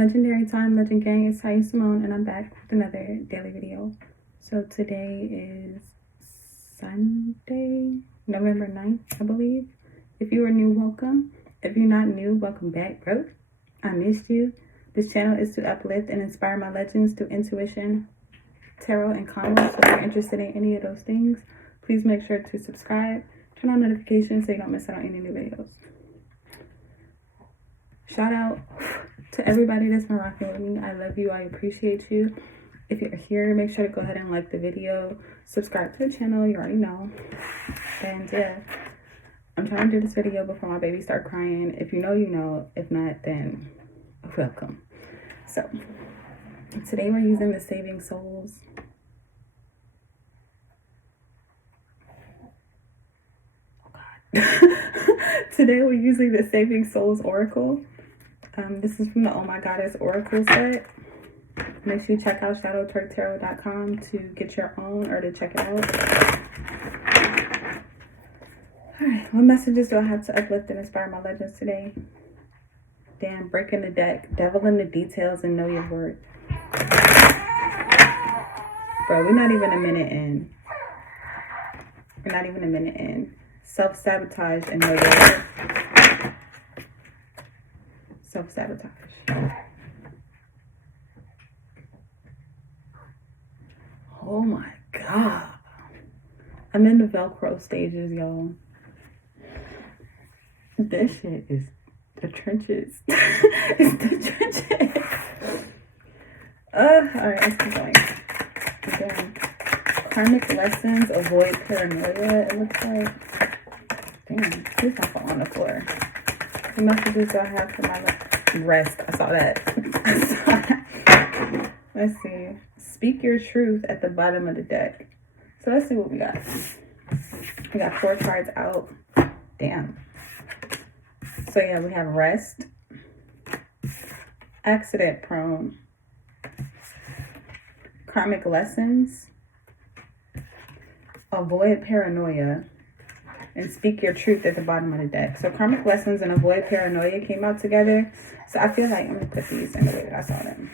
Legendary Time, Legend Gang, it's Tiye Samone, and I'm back with another daily video. So today is Sunday, November 9th, I believe. If you are new, welcome. If you're not new, welcome back, bro. I missed you. This channel is to uplift and inspire my legends through intuition, tarot, and comments. So if you're interested in any of those things, please make sure to subscribe, turn on notifications so you don't miss out on any new videos. Shout out to everybody that's been rocking with me. I love you. I appreciate you. If you're here, make sure to go ahead and like the video. Subscribe to the channel. You already know. And yeah, I'm trying to do this video before my baby start crying. If you know, you know. If not, then welcome. So today we're using the Saving Souls. Oh God. Today we're using the Saving Souls Oracle. This is from the Oh My Goddess Oracle set. Make sure you check out shadowtwerktarot.com to get your own or to check it out. Alright, what messages do I have to uplift and inspire my legends today? Damn, breaking the deck. Devil in the details and know your worth. Bro, we're not even a minute in. We're not even a minute in. Self-sabotage and know your worth. Self-sabotage. Oh my God. I'm in the Velcro stages, y'all. This shit is the trenches. It's the trenches. Alright, let's keep going. Again, karmic lessons, avoid paranoia, it looks like. Damn, please don't fall on the floor. The messages do I have for my rest? I saw that. Let's see. Speak your truth at the bottom of the deck. So let's see what we got. We got 4 cards out. Damn. So yeah, we have rest, accident prone, karmic lessons, avoid paranoia, and speak your truth at the bottom of the deck. So karmic lessons and avoid paranoia came out together. So I feel like, I'm going to put these in the way that I saw them.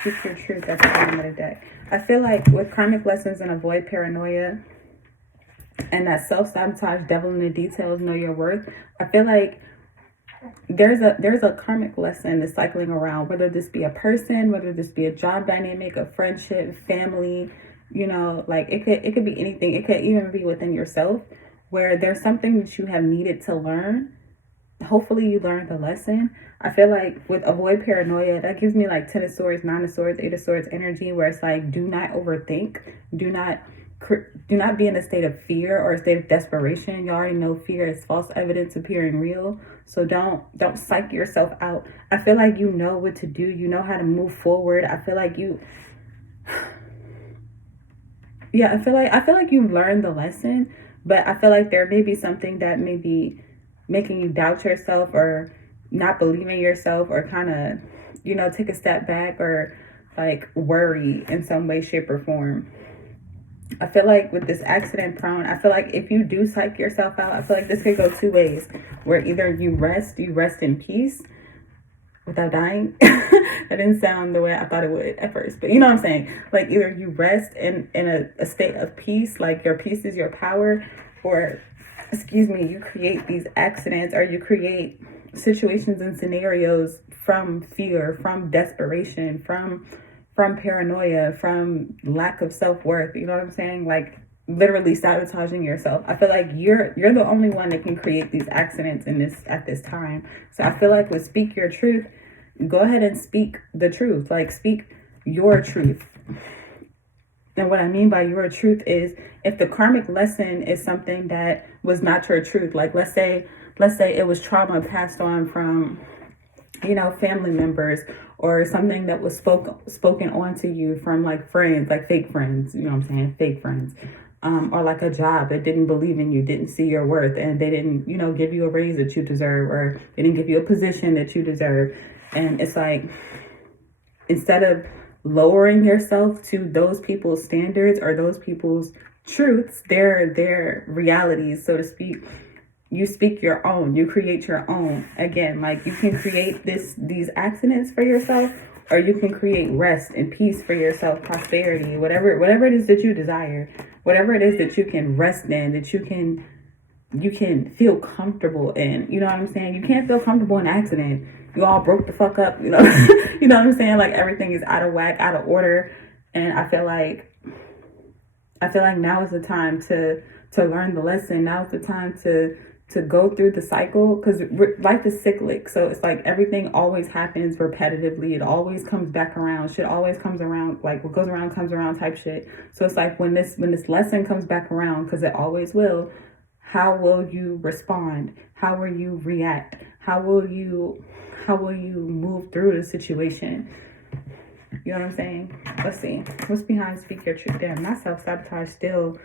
Speak your truth at the bottom of the deck. I feel like with karmic lessons and avoid paranoia and that self-sabotage, devil in the details, know your worth, I feel like there's a karmic lesson that's cycling around, whether this be a person, whether this be a job dynamic, a friendship, family, you know, like it could be anything. It could even be within yourself where there's something that you have needed to learn. Hopefully you learned the lesson. I feel like with avoid paranoia, that gives me like 10 of swords, 9 of swords, 8 of swords energy, where it's like, do not overthink, do not be in a state of fear or a state of desperation. You already know fear is false evidence appearing real. So don't psych yourself out. I feel like you know what to do. You know how to move forward. I feel like I feel like you've learned the lesson, but I feel like there may be something that may be making you doubt yourself or not believe in yourself or kind of, you know, take a step back or like worry in some way, shape, or form. I feel like with this accident prone, I feel like if you do psych yourself out, I feel like this could go 2 ways, where either you rest in peace without dying. That didn't sound the way I thought it would at first, but you know what I'm saying? Like either you rest in a state of peace, like your peace is your power, or you create these accidents or you create situations and scenarios from fear, from desperation, from paranoia, from lack of self-worth. You know what I'm saying? Like literally sabotaging yourself. I feel like you're the only one that can create these accidents at this time. So I feel like with speak your truth, go ahead and speak the truth. Like speak your truth. And what I mean by your truth is, if the karmic lesson is something that was not your truth, like let's say it was trauma passed on from, you know, family members, or something that was spoken onto you from like friends, like fake friends, you know what I'm saying, fake friends, or like a job that didn't believe in you, didn't see your worth, and they didn't, you know, give you a raise that you deserve, or they didn't give you a position that you deserve. And it's like, instead of lowering yourself to those people's standards or those people's truths, their realities, so to speak, you speak your own, you create your own. Again, like you can create these accidents for yourself, or you can create rest and peace for yourself, prosperity, whatever it is that you desire, whatever it is that you can rest in, that you can feel comfortable in. You know what I'm saying? You can't feel comfortable in an accident. You all broke the fuck up, you know. You know what I'm saying? Like everything is out of whack, out of order. And I feel like now is the time to learn the lesson. Now is the time to go through the cycle, because life is cyclic. So it's like everything always happens repetitively. It always comes back around. Shit always comes around. Like what goes around comes around type shit. So it's like when this lesson comes back around, because it always will, how will you respond? How will you react? How will you move through the situation? You know what I'm saying? Let's see. What's behind speak your truth? Damn, not self-sabotage still.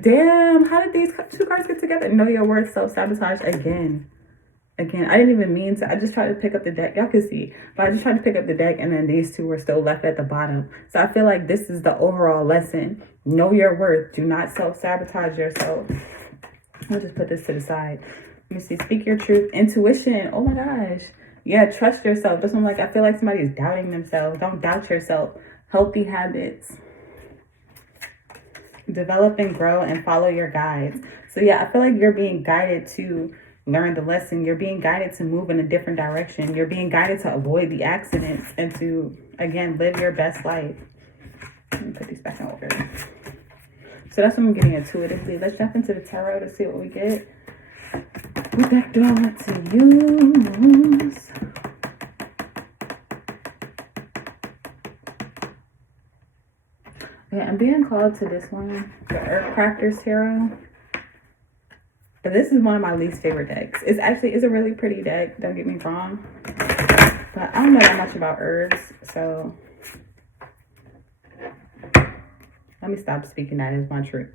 Damn, how did these two cards get together? Know your worth, self-sabotage again. I didn't even mean to. I just tried to pick up the deck. Y'all can see. But I just tried to pick up the deck, and then these two were still left at the bottom. So I feel like this is the overall lesson. Know your worth. Do not self-sabotage yourself. I'll just put this to the side. Let me see. Speak your truth. Intuition. Oh my gosh. Yeah, trust yourself. This one, like, I feel like somebody's doubting themselves. Don't doubt yourself. Healthy habits. Develop and grow and follow your guides. So yeah, I feel like you're being guided to learn the lesson. You're being guided to move in a different direction. You're being guided to avoid the accidents and to, again, live your best life. Let me put these back in order. So that's what I'm getting intuitively. Let's jump into the tarot to see what we get. What deck do I want to use? Okay, I'm being called to this one, the Earth Crafters Tarot. But this is one of my least favorite decks. It's a really pretty deck, don't get me wrong. But I don't know that much about herbs, so let me stop speaking that as my truth.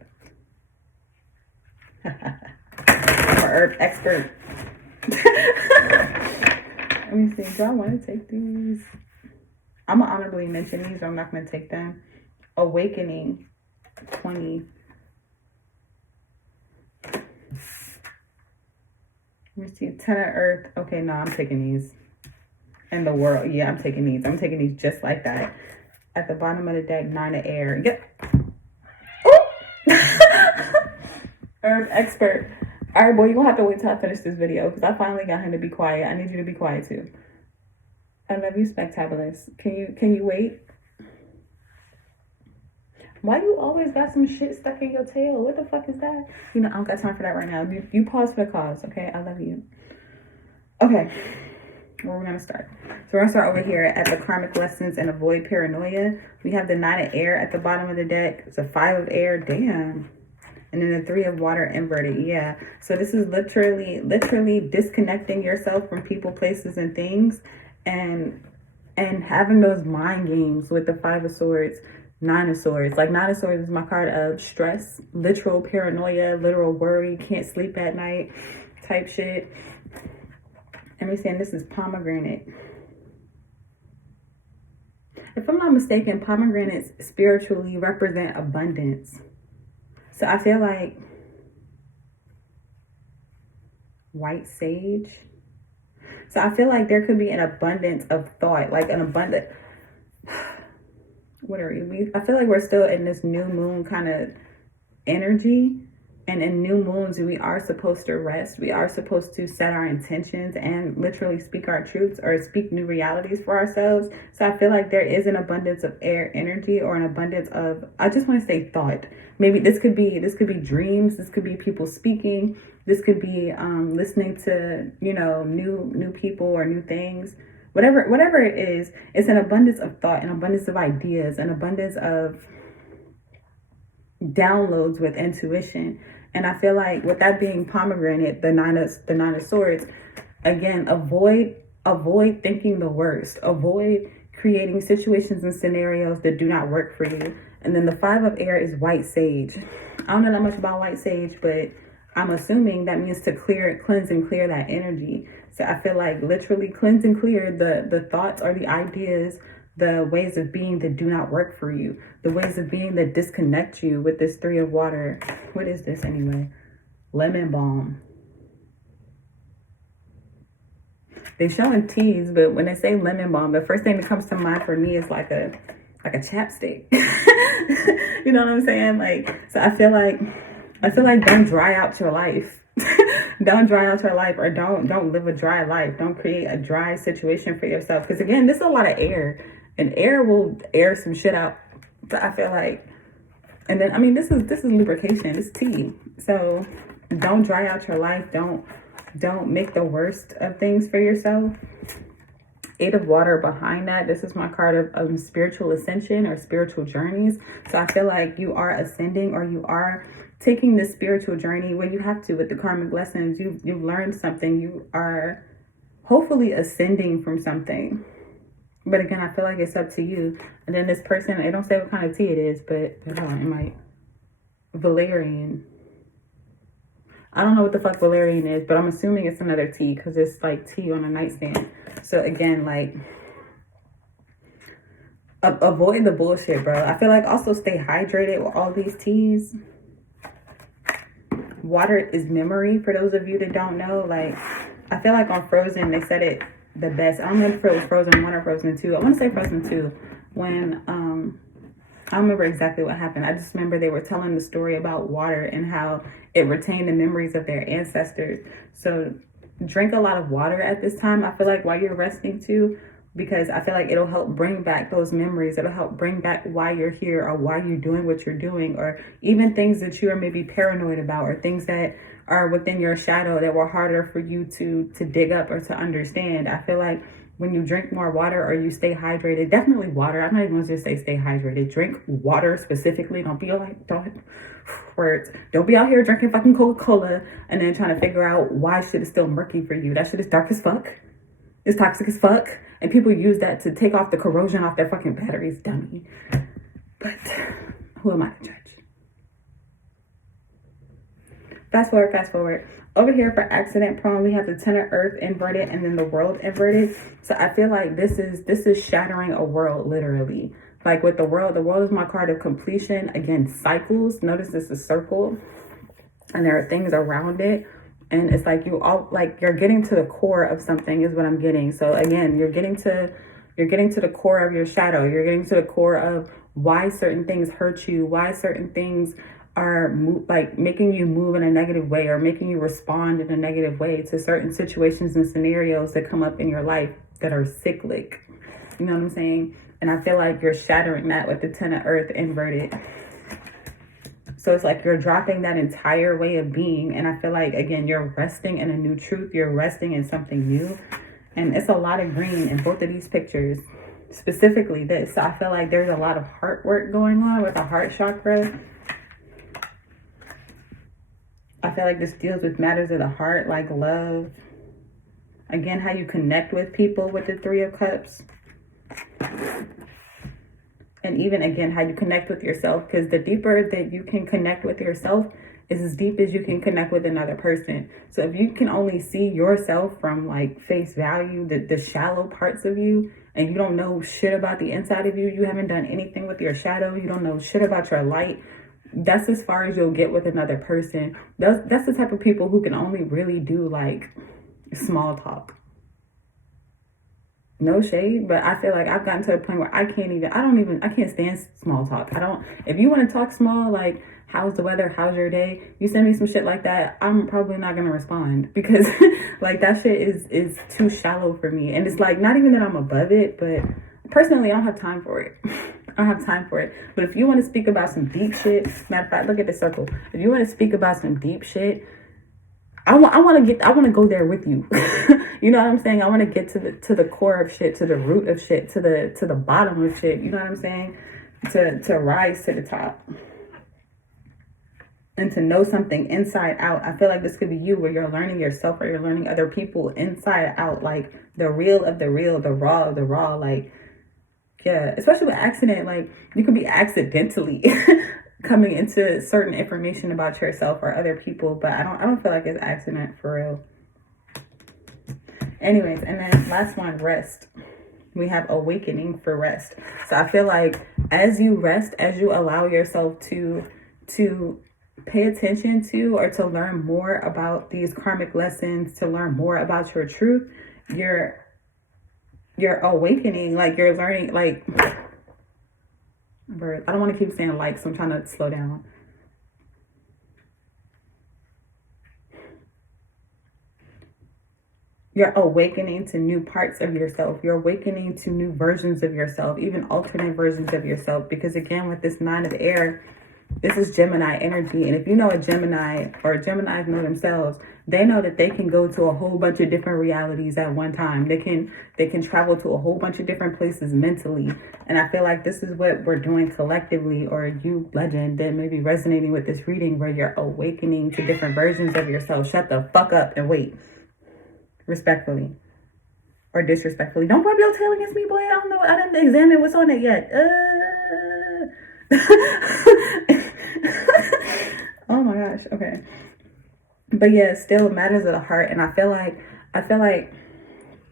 I'm an herb expert. Let me see, do I want to take these? I'm going to honorably mention these, but I'm not going to take them. Awakening 20. Let me see. 10 of Earth. Okay, no, I'm taking these. And the World. Yeah, I'm taking these. I'm taking these just like that. At the bottom of the deck, 9 of Air. Yep. Herb expert. All right, boy, you're going to have to wait till I finish this video, because I finally got him to be quiet. I need you to be quiet, too. I love you, Spectabulous. Can you wait? Why you always got some shit stuck in your tail? What the fuck is that? You know, I don't got time for that right now. You pause for the cause, okay? I love you. Okay, where we're going to start. So we're going to start over here at the Karmic Lessons and Avoid Paranoia. We have the 9 of Air at the bottom of the deck. It's a 5 of Air. Damn. And then the 3 of Water inverted. Yeah. So this is literally disconnecting yourself from people, places, and things. And having those mind games with the 5 of Swords. 9 of Swords. Like 9 of Swords is my card of stress, literal paranoia, literal worry, can't sleep at night type shit. And we're saying this is pomegranate. If I'm not mistaken, pomegranates spiritually represent abundance. So I feel like white sage. So I feel like there could be an abundance of thought, like an abundant. What are we? I feel like we're still in this new moon kind of energy. And in new moons, we are supposed to rest. We are supposed to set our intentions and literally speak our truths or speak new realities for ourselves. So I feel like there is an abundance of air energy, or an abundance of, I just want to say thought. Maybe this could be dreams. This could be people speaking. This could be listening to, you know, new people or new things. Whatever it is, it's an abundance of thought, an abundance of ideas, an abundance of downloads with intuition. And I feel like with that being pomegranate, the nine of Swords, again, avoid thinking the worst. Avoid creating situations and scenarios that do not work for you. And then the 5 of Air is white sage. I don't know that much about white sage, but I'm assuming that means to cleanse and clear that energy. So I feel like literally cleanse and clear the thoughts or the ideas, the ways of being that do not work for you, the ways of being that disconnect you with this 3 of Water. What is this anyway? lemon balm. They showing teas, but when they say lemon balm, the first thing that comes to mind for me is like a chapstick. You know what I'm saying? Like, so I feel like don't dry out your life. Don't dry out your life, or don't live a dry life. Don't create a dry situation for yourself. Because again, this is a lot of air, and air will air some shit out. So I feel like, and then I mean, this is lubrication. It's tea. So don't dry out your life. Don't make the worst of things for yourself. 8 of water behind that. This is my card of spiritual ascension or spiritual journeys. So I feel like you are ascending, or you are taking this spiritual journey when you have to with the karmic lessons. You've learned something. You are hopefully ascending from something. But again, I feel like it's up to you. And then this person, I don't say what kind of tea it is, but hold on, it might. Valerian. I don't know what the fuck valerian is, but I'm assuming it's another tea because it's like tea on a nightstand. So again, like, avoid the bullshit, bro. I feel like also stay hydrated with all these teas. Water is memory, for those of you that don't know. Like, I feel like on Frozen, they said it the best. I don't know if it was Frozen 1 or Frozen 2. I want to say Frozen 2. When, I don't remember exactly what happened. I just remember they were telling the story about water and how it retained the memories of their ancestors. So drink a lot of water at this time, I feel like, while you're resting too, because I feel like it'll help bring back those memories. It'll help bring back why you're here, or why you're doing what you're doing, or even things that you are maybe paranoid about, or things that are within your shadow that were harder for you to dig up or to understand. I feel like when you drink more water, or you stay hydrated, definitely water. I'm not even going to just say stay hydrated. Drink water specifically. Don't be like, don't be out here drinking fucking Coca-Cola and then trying to figure out why shit is still murky for you. That shit is dark as fuck. It's toxic as fuck. And people use that to take off the corrosion off their fucking batteries, dummy. But who am I to judge? Fast forward. Over here for accident prone, we have the 10 of earth inverted and then the world inverted. So I feel like this is shattering a world, literally. Like with the world is my card of completion. Again, cycles. Notice this is circle and there are things around it. And it's like you're getting to the core of something is what I'm getting. So again, you're getting to the core of your shadow. You're getting to the core of why certain things hurt you, why certain things are like making you move in a negative way, or making you respond in a negative way to certain situations and scenarios that come up in your life that are cyclic. You know what I'm saying? And I feel like you're shattering that with the 10 of earth inverted. So it's like you're dropping that entire way of being. And I feel like, again, you're resting in a new truth. You're resting in something new. And it's a lot of green in both of these pictures, specifically this. So I feel like there's a lot of heart work going on with the heart chakra. I feel like this deals with matters of the heart, like love. Again, how you connect with people with the 3 of cups. And even, again, how you connect with yourself. Because the deeper that you can connect with yourself is as deep as you can connect with another person. So if you can only see yourself from like face value, the shallow parts of you, and you don't know shit about the inside of you, you haven't done anything with your shadow, you don't know shit about your light, that's as far as you'll get with another person. That's the type of people who can only really do like small talk. No shade, but I feel like I've gotten to a point where I can't stand small talk. If you want to talk small, like, how's the weather? How's your day? You send me some shit like that, I'm probably not going to respond, because like that shit is too shallow for me. And it's like, not even that I'm above it, but personally, I don't have time for it. I don't have time for it. But if you want to speak about some deep shit, matter of fact, look at the circle. If you want to speak about some deep shit, I want to go there with you. You know what I'm saying? I want to get to the core of shit, to the root of shit, to the bottom of shit. You know what I'm saying? To rise to the top. And to know something inside out. I feel like this could be you, where you're learning yourself, or you're learning other people inside out, like the real of the real, the raw of the raw. Like, yeah, especially with accident, like you could be accidentally coming into certain information about yourself or other people, but I don't feel like it's accident for real. Anyways, and then last one, rest. We have awakening for rest. So I feel like as you rest, as you allow yourself to pay attention to, or to learn more about these karmic lessons, to learn more about your truth, you're awakening, like you're learning, like, I don't want to keep saying like, so I'm trying to slow down. You're awakening to new parts of yourself. You're awakening to new versions of yourself, even alternate versions of yourself. Because again, with this 9 of air, this is Gemini energy. And if you know a Gemini, or Geminis know themselves, they know that they can go to a whole bunch of different realities at one time. They can travel to a whole bunch of different places mentally. And I feel like this is what we're doing collectively, or you legend that may be resonating with this reading, where you're awakening to different versions of yourself. Shut the fuck up and wait. Respectfully. Or disrespectfully. Don't rub your tail against me, boy. I don't know. I didn't examine what's on it yet. Oh my gosh. Okay. But yeah, still matters of the heart. And I feel like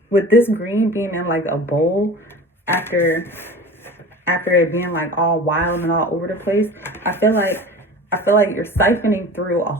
with this green being in like a bowl after it being like all wild and all over the place, I feel like you're siphoning through a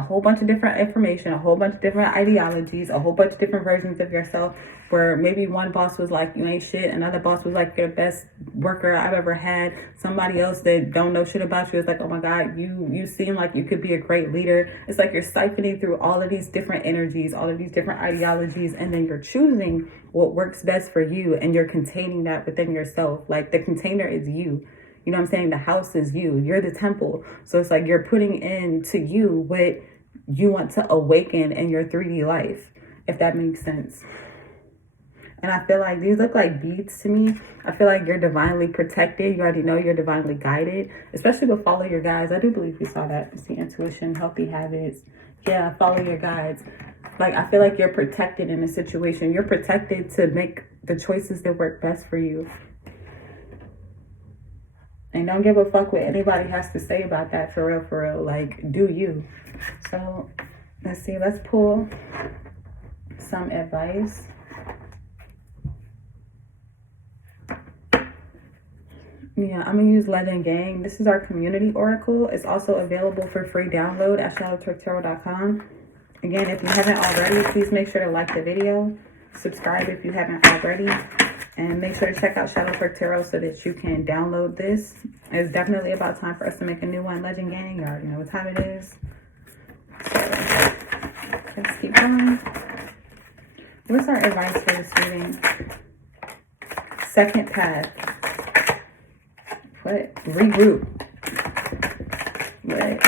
whole bunch of different information, a whole bunch of different ideologies, a whole bunch of different versions of yourself, where maybe one boss was like, you ain't shit. Another boss was like, you're the best worker I've ever had. Somebody else that don't know shit about you is like, oh my God, you seem like you could be a great leader. It's like you're siphoning through all of these different energies, all of these different ideologies, and then you're choosing what works best for you, and you're containing that within yourself. Like the container is you. You know what I'm saying? The house is you. You're the temple. So it's like you're putting into you what you want to awaken in your 3D life, if that makes sense. And I feel like these look like beads to me. I feel like you're divinely protected. You already know you're divinely guided, especially with follow your guides. I do believe we saw that. See, intuition, healthy habits. Yeah, follow your guides. Like, I feel like you're protected in a situation. You're protected to make the choices that work best for you. And don't give a fuck what anybody has to say about that, for real, for real. Like, do you. So, let's see. Let's pull some advice. Yeah, I'm going to use Legend Gang. This is our community oracle. It's also available for free download at shadowtwerktarot.com. Again, if you haven't already, please make sure to like the video. Subscribe if you haven't already. And make sure to check out Shadow Twerk Tarot so that you can download this. It's definitely about time for us to make a new one. Legend Gang, you already know what time it is. So, let's keep going. What's our advice for this reading? Second path. What? Regroup. What?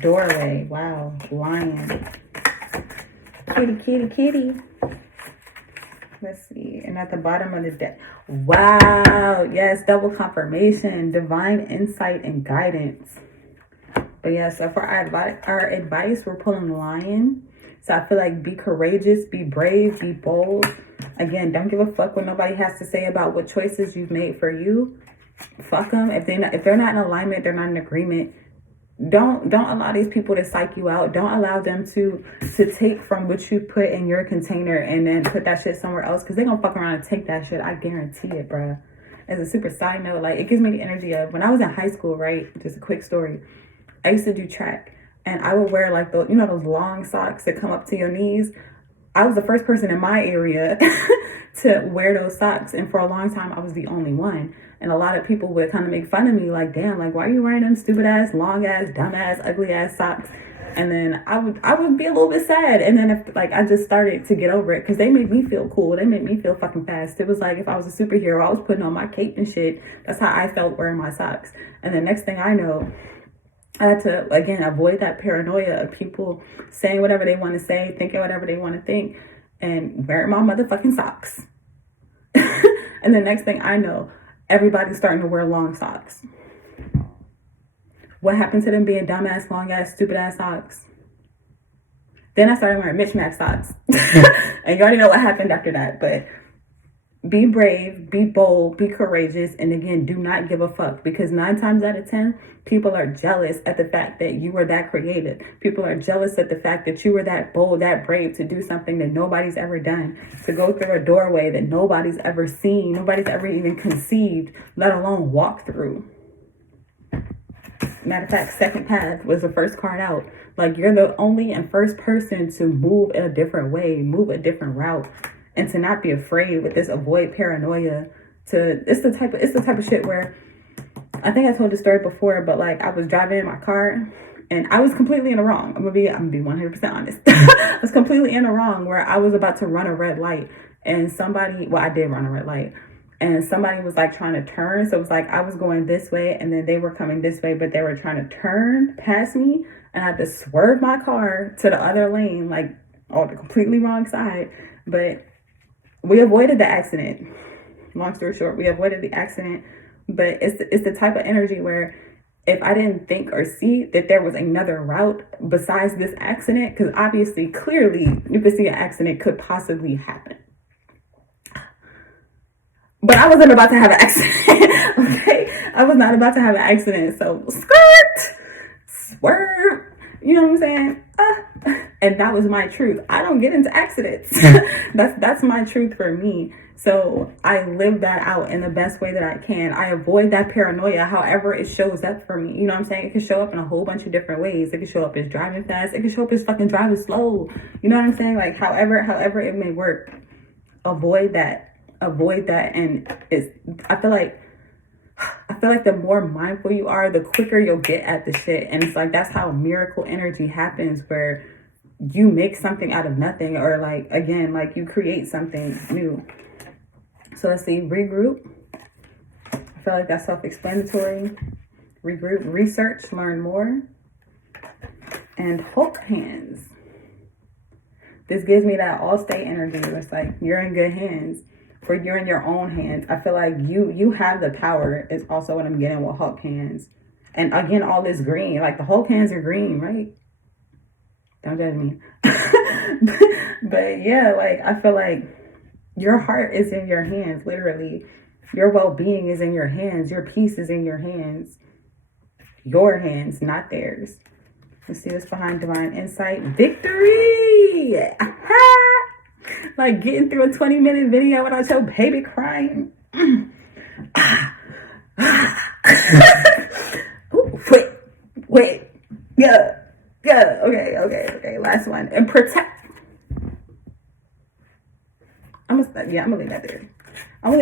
Doorway. Wow. Lion. Kitty, kitty, kitty. Let's see. And at the bottom of the deck. Wow. Yes. Double confirmation. Divine insight and guidance. But yeah, so for our advice, we're pulling lion. So I feel like be courageous, be brave, be bold. Again, don't give a fuck what nobody has to say about what choices you've made for you. Fuck them. If they're not in alignment, they're not in agreement. Don't allow these people to psych you out. Don't allow them to take from what you put in your container and then put that shit somewhere else, because they're gonna fuck around and take that shit. I guarantee it, bruh. As a super side note, like, it gives me the energy of when I was in high school, right? Just a quick story. I used to do track, and I would wear like those, you know, those long socks that come up to your knees. I was the first person in my area to wear those socks, and for a long time I was the only one. And a lot of people would kind of make fun of me, like, damn, like, why are you wearing them stupid ass, long ass, dumb ass, ugly ass socks? And then I would be a little bit sad. And then if like I just started to get over it, because they made me feel cool. They made me feel fucking fast. It was like if I was a superhero, I was putting on my cape and shit. That's how I felt wearing my socks. And the next thing I know, I had to, again, avoid that paranoia of people saying whatever they want to say, thinking whatever they want to think, and wearing my motherfucking socks. And the next thing I know, everybody's starting to wear long socks. What happened to them being dumbass, long ass, stupid ass socks? Then I started wearing mismatched socks. And you already know what happened after that. But be brave, be bold, be courageous, and again, do not give a fuck, because 9 times out of 10, people are jealous at the fact that you were that creative. People are jealous at the fact that you were that bold, that brave to do something that nobody's ever done, to go through a doorway that nobody's ever seen, nobody's ever even conceived, let alone walk through. Matter of fact, second path was the first card out. Like, you're the only and first person to move in a different way, move a different route, and to not be afraid with this avoid paranoia. It's the type of shit where, I think I told the story before, but like, I was driving in my car and I was completely in the wrong. I'm gonna be 100% honest. I was completely in the wrong where I was about to run a red light, and I did run a red light, and somebody was like trying to turn. So it was like I was going this way and then they were coming this way, but they were trying to turn past me, and I had to swerve my car to the other lane, like on the completely wrong side. But we avoided the accident. Long story short, we avoided the accident. But it's the type of energy where, if I didn't think or see that there was another route besides this accident, because obviously, clearly, you could see an accident could possibly happen. But I wasn't about to have an accident, okay? I was not about to have an accident. So, swerve, you know what I'm saying? And that was my truth. I don't get into accidents. That's my truth for me. So I live that out in the best way that I can. I avoid that paranoia, however it shows up for me. You know what I'm saying? It can show up in a whole bunch of different ways. It can show up as driving fast. It can show up as fucking driving slow. You know what I'm saying? Like, however it may work, avoid that. And I feel like the more mindful you are, the quicker you'll get at the shit. And it's like, that's how miracle energy happens, where you make something out of nothing, or like, again, like you create something new. So let's see, regroup. I feel like that's self-explanatory. Regroup, research, learn more. And Hulk hands. This gives me that all-state energy. It's like, you're in good hands. For you're in your own hands. I feel like you have the power is also what I'm getting with Hulk hands. And again, all this green. Like, the Hulk hands are green, right? Don't judge me. But yeah, like, I feel like your heart is in your hands, literally. Your well-being is in your hands. Your peace is in your hands. Your hands, not theirs. Let's see what's behind divine insight. Victory! Like, getting through a 20-minute video without your baby crying. Ooh, wait. Yeah. Okay. Last one. And protect. I'm gonna leave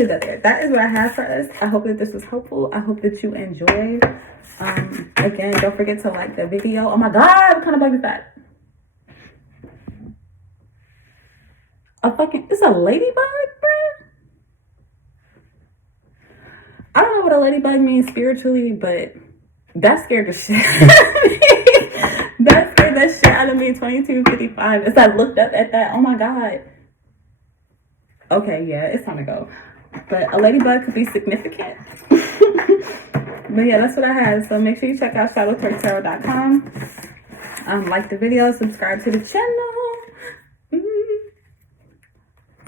that there. That is what I have for us. I hope that this was helpful. I hope that you enjoyed. Again, don't forget to like the video. Oh my God, what kind of bug is that? It's a ladybug, bruh? I don't know what a ladybug means spiritually, but that scared the shit out of me. That scared the shit out of me. 22:55. As I looked up at that, oh my God. Okay, yeah, it's time to go. But a ladybug could be significant. But yeah, that's what I have. So make sure you check out shadowtwerktarot.com. Like the video, subscribe to the channel.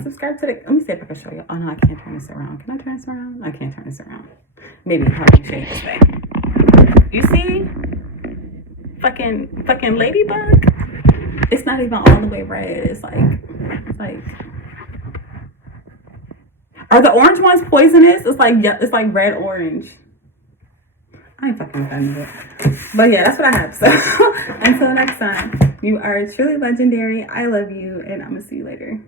Subscribe to the, let me see if I can show you. Oh no, I can't turn this around. Can I turn this around? I can't turn this around. Maybe I can show you this way. You see? Fucking ladybug. It's not even all the way red. It's like, are the orange ones poisonous? It's like red orange. I ain't fucking done with it. But yeah, that's what I have. So until next time, you are truly legendary. I love you, and I'm gonna see you later.